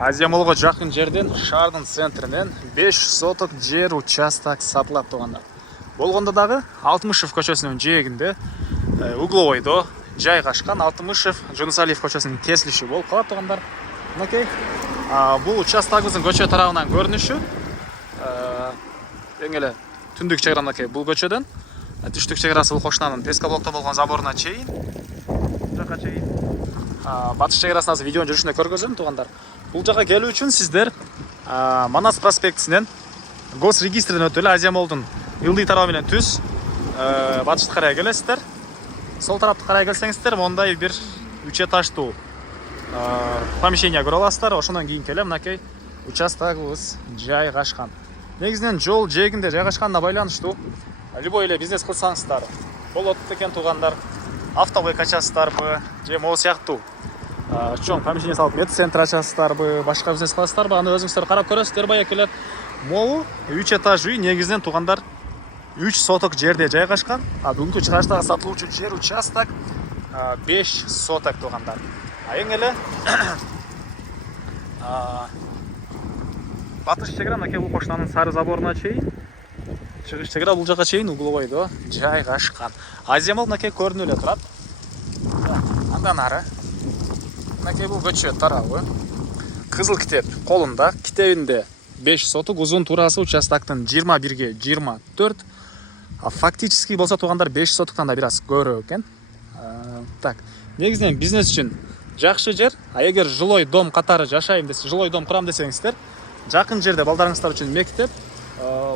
Азия Молго жақын жерден шаардын центринен 5 соток жер участок сатылат тугандар. Болгондо дагы Алтымышев көчөсүнүн жээгинде угловойдо жайгашкан Алтымышев Жунусалиев көчөсүнүн кесилиши болуп калат тугандар. Мынакей бул участогубуздун көчө тарабынан көрүнүшү эң эле түндүк чек мынакей бул көчөдөн түштүк чек бул кошунанын Пескоблокто болгон заборуна чейин жака чейин батыш чек азыр видеонун жүрүшүндө көргөзөм тугандар. Бул жака келүү үчүн сиздер Манас проспектинен госрегистрден өтүп эле Азия Молдун ылдый тарабы менен түз батышты карай келесиздер. Сол тарапты карай келсеңиздер, мондай бир 3 этаждуу помещение көрө аласыздар. Ошондон кийин келе мынакей участогубуз жайгашкан. Негизинен жол жээгинде жайгашканына байланыштуу любой эле бизнес кылсаңыздар болот экен тугандар. Автобой ачасыздарбы же могу сыяктуу чоң помещение салып медцентр ачасыздарбы, башка бизнес кыласыздарбы, аны өзүңүздөр карап көрөсүздөр. Бая келет могу 3 этаж үй негизинен тугандар 3 соток жерде жайгашкан. Бүгүнкү чыгарыштагы сатылуучу жер участок 5 соток тугандар. Эң эле батыш чек мынакей бул кошунанын сары заборуна чейин, чыгыш чек бул жака чейин угловойдо жайгашкан. Азия Мол мынакей көрүнүп эле турат. Андан ары мынакей бул көчө тарабы. Кызыл китеп колунда, китебинде 5 соток, узун туурасы участоктун 21ге 24. Фактически болсо тугандар 5 соттуктан да бир аз көбүрөөк экен. Так, негизинен бизнес үчүн жакшы жер. Эгер жилой дом катары жашайм десеңиз, жилой дом курам десеңиздер, жакын жерде балдарыңыздар үчүн мектеп.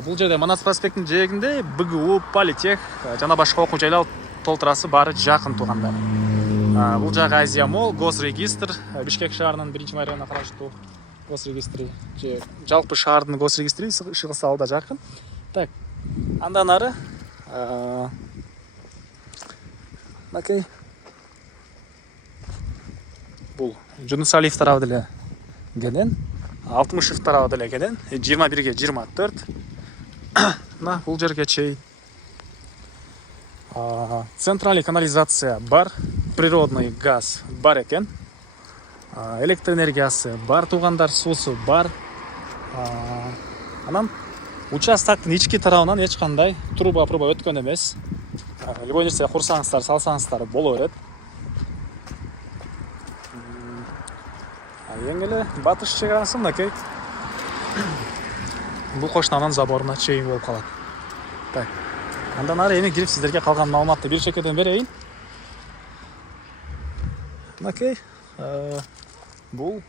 Бул жерде Манас проспектинин жээгинде БГУ, Политех жана башка окуу жайлар толтурасы баары жакын тугандар. Бул жагы Азия Мол, госрегистр, Бишкек шаарынын 1 районуна караштуу госрегистри же жалпы шаардын госрегистри Шыгыс Алда жакын. Так, андан ары мынакей бул Жунусалиев тарабы деле кенен, Алтымышев тарабы деле кенен, 21ге 24. Мына бул жерге чейин центральный канализация бар, природный газ бар экен, электр энергиясы бар тугандар, суусу бар. Анан участоктун ички тарабынан эч кандай труба өткөн эмес. Любой нерсе курсаңыздар, салсаңыздар боло берет. Эң эле батыш чек мынакей бул кошунанын заборуна чейин болуп калат. Так, андан ары эми кирип сиздерге калган маалыматты бир чекеден берейин. Мынакей бул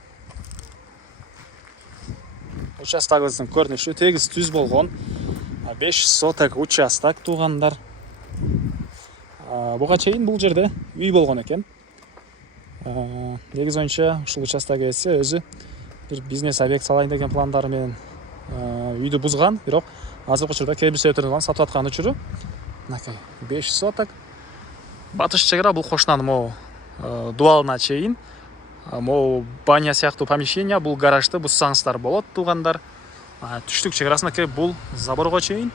участогубуздун көрүнүшү тегиз түз болгон 5 соток участок тугандар. Буга чейин бул жерде үй болгон экен. Негиз боюнча ушул участок ээси өзү бир бизнес объект салайын деген пландары менен үйдү бузган, бирок азыркы учурда кээ бир себептерден сатып аткан учуру мынакей 5 соток. Батыш чек бул кошунанын могу дуалына чейин, могу баня сыяктуу помещение, бул гаражды бузсаңыздар болот тугандар. Түштүк чек бул заборго чейин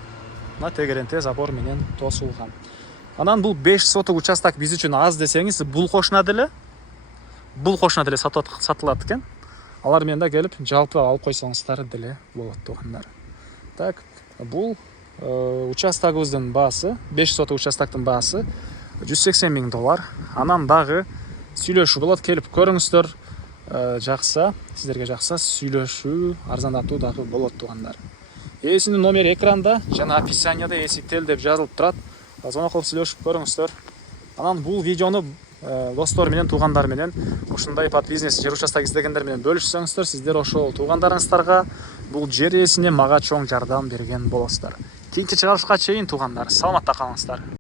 мына тегеренте забор менен тосулган. Анан бул 5 соток участок биз үчүн аз десеңиз, бул кошуна деле сатылат экен. Алар менен да келип жалпы алып койсоңуздар деле болот тугандар. Так, бул участогубуздун баасы, 5 соток участоктун баасы $180 000. Анан дагы сүйлөшүү болот, келип көрүңүздөр. Жакса, сиздерге жакса сүйлөшүү арзандатуу дагы болот тугандар. Ээсинин номери экранда жана описанияда ээси деп жазылып турат. Звонок кылып сүйлөшүп көрүңүздөр. Анан бул видеону достор менен, туугандар менен, ушундай под бизнес жер участок издегендер менен бөлүшсөңүздөр, сиздер ошол туугандарыңыздарга бул жер ээсине мага чоң жардам берген болосуздар. Кийинки чыгарышка чейин туугандар, саламатта калыңыздар.